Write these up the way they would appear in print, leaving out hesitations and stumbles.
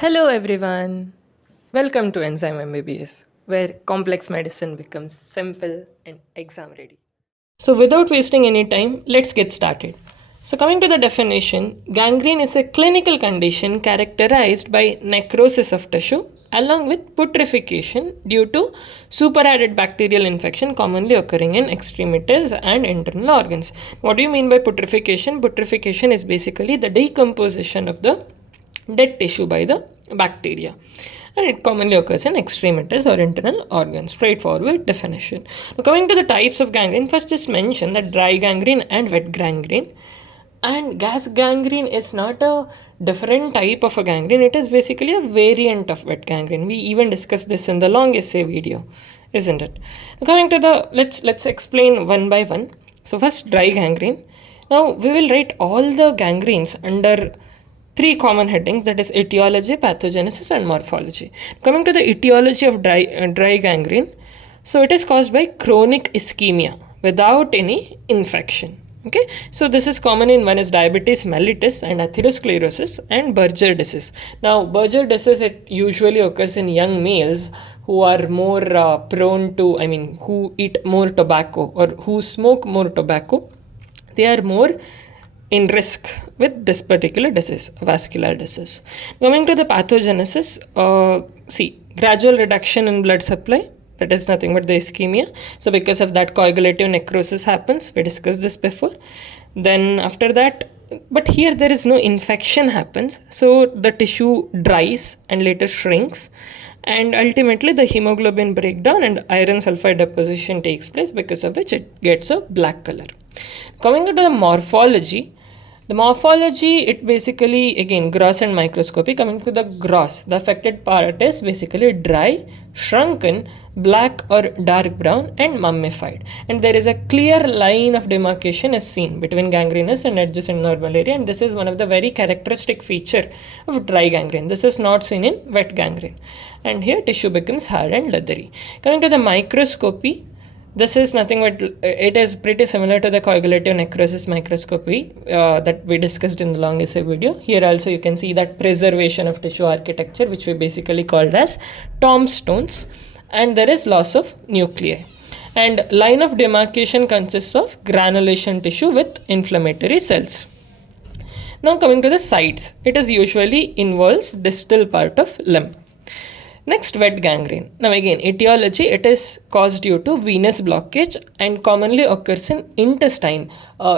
Hello everyone. Welcome to Enzyme MBBS, where complex medicine becomes simple and exam ready. So without wasting any time, let's get started. So coming to the definition, gangrene is a clinical condition characterized by necrosis of tissue along with putrefaction due to superadded bacterial infection commonly occurring in extremities and internal organs. What do you mean by putrefaction? Putrefaction is basically the decomposition of the dead tissue by the bacteria, and it commonly occurs in extremities or internal organs. Straightforward definition. Now coming to the types of gangrene, first just mention that dry gangrene and wet gangrene. And gas gangrene is not a different type of a gangrene, it is basically a variant of wet gangrene. We even discussed this in the long essay video, isn't it? Now coming to the let's explain one by one. So first, dry gangrene. Now we will write all the gangrenes under three common headings, that is etiology, pathogenesis and morphology. Coming to the etiology of dry gangrene, so it is caused by chronic ischemia without any infection. Okay, so this is common in one is diabetes mellitus and atherosclerosis and Berger disease. Now Berger disease, it usually occurs in young males who are more prone to, who eat more tobacco or who smoke more tobacco. They are more in risk with this particular disease, vascular disease. Coming to the pathogenesis, gradual reduction in blood supply, that is nothing but the ischemia. So because of that, coagulative necrosis happens. We discussed this before. Then after that, but here there is no infection happens, so the tissue dries and later shrinks, and ultimately the hemoglobin breakdown and iron sulfide deposition takes place, because of which it gets a black color. Coming to the morphology, it basically, again, gross and microscopy. Coming to the gross, the affected part is basically dry, shrunken, black or dark brown and mummified. And there is a clear line of demarcation is seen between gangrenous and adjacent normal area. And this is one of the very characteristic feature of dry gangrene. This is not seen in wet gangrene. And here tissue becomes hard and leathery. Coming to the microscopy, this is nothing but, it is pretty similar to the coagulative necrosis microscopy that we discussed in the long essay video. Here also you can see that preservation of tissue architecture, which we basically called as tombstones, and there is loss of nuclei. And line of demarcation consists of granulation tissue with inflammatory cells. Now coming to the sites, it is usually involves distal part of limb. Next, wet gangrene. Now again, etiology, it is caused due to venous blockage and commonly occurs in intestine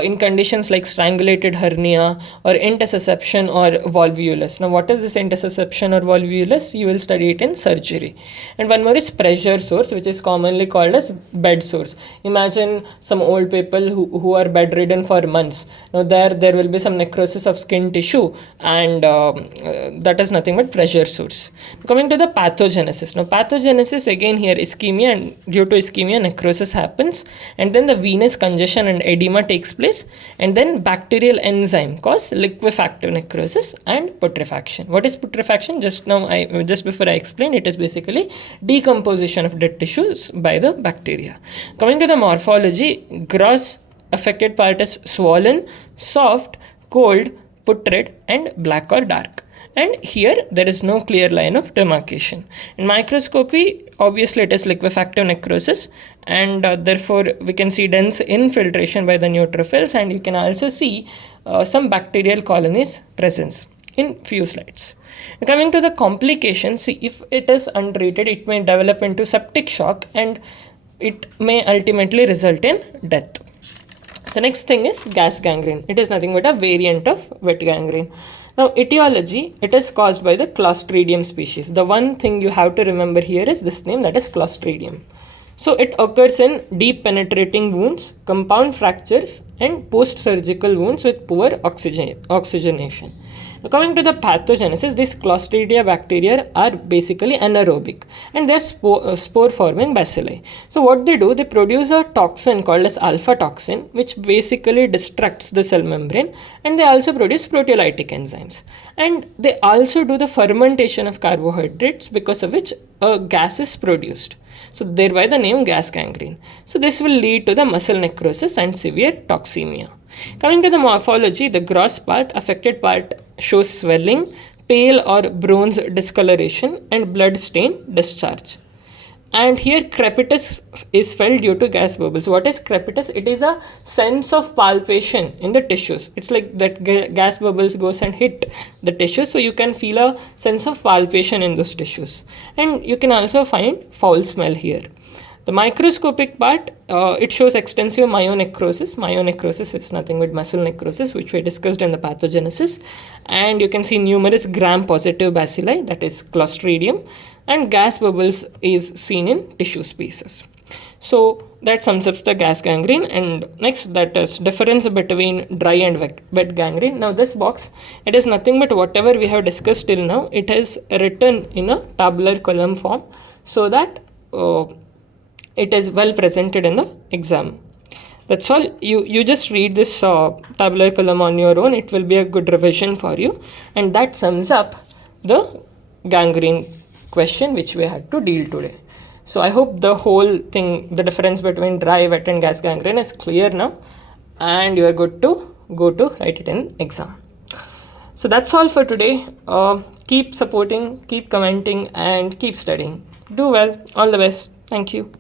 in conditions like strangulated hernia or intussusception or volvulus. Now what is this intussusception or volvulus? You will study it in surgery. And one more is pressure sores, which is commonly called as bed sores. Imagine some old people who are bedridden for months. Now there will be some necrosis of skin tissue, and that is nothing but pressure sores. Coming to the pathogenesis. Now pathogenesis, again here ischemia, and due to ischemia necrosis happens, and then the venous congestion and edema takes place, and then bacterial enzyme cause liquefactive necrosis and putrefaction. What is putrefaction? Just before I explain, it is basically decomposition of dead tissues by the bacteria. Coming to the morphology, gross affected part is swollen, soft, cold, putrid and black or dark. And here there is no clear line of demarcation. In microscopy, obviously it is liquefactive necrosis, and therefore we can see dense infiltration by the neutrophils, and you can also see some bacterial colonies presence in few slides. Coming to the complications, if it is untreated, it may develop into septic shock and it may ultimately result in death. The next thing is gas gangrene. It is nothing but a variant of wet gangrene. Now etiology, it is caused by the clostridium species. The one thing you have to remember here is this name, that is clostridium. So it occurs in deep penetrating wounds, compound fractures and post-surgical wounds with poor oxygenation. Now coming to the pathogenesis, these Clostridia bacteria are basically anaerobic and they are spore forming bacilli. So what they do, they produce a toxin called as alpha toxin, which basically destructs the cell membrane, and they also produce proteolytic enzymes. And they also do the fermentation of carbohydrates, because of which a gas is produced. So thereby the name gas gangrene. So this will lead to the muscle necrosis and severe toxemia. Coming to the morphology, the gross part, affected part shows swelling, pale or bronze discoloration and blood stain discharge. And here crepitus is felt due to gas bubbles. What is crepitus? It is a sense of palpation in the tissues. It's like that gas bubbles goes and hit the tissues, so you can feel a sense of palpation in those tissues. And you can also find foul smell here. The microscopic part, it shows extensive myonecrosis. Myonecrosis is nothing but muscle necrosis, which we discussed in the pathogenesis. And you can see numerous gram-positive bacilli, that is clostridium, and gas bubbles is seen in tissue spaces. So that sums up the gas gangrene. And next, that is difference between dry and wet gangrene. Now this box, it is nothing but whatever we have discussed till now. It is written in a tabular column form so that it is well presented in the exam. That's all. You just read this tabular column on your own. It will be a good revision for you. And that sums up the gangrene question which we had to deal today. So I hope the whole thing, the difference between dry, wet and gas gangrene is clear now, and you are good to go to write it in exam. So that's all for today. Keep supporting, keep commenting, and keep studying. Do well. All the best. Thank you.